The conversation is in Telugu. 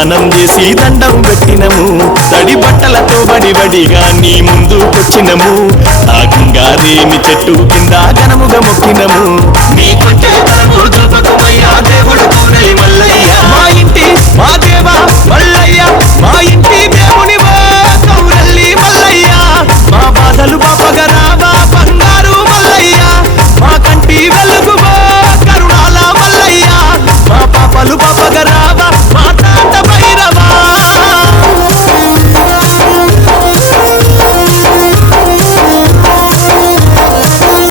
స్నానం చేసి దండం పెట్టినము తడి బట్టలతో బడిగా నీ ముందుకొచ్చినము ఆ గంగాదేవి చెట్టు కింద ఘనముగా మొక్కినము నీ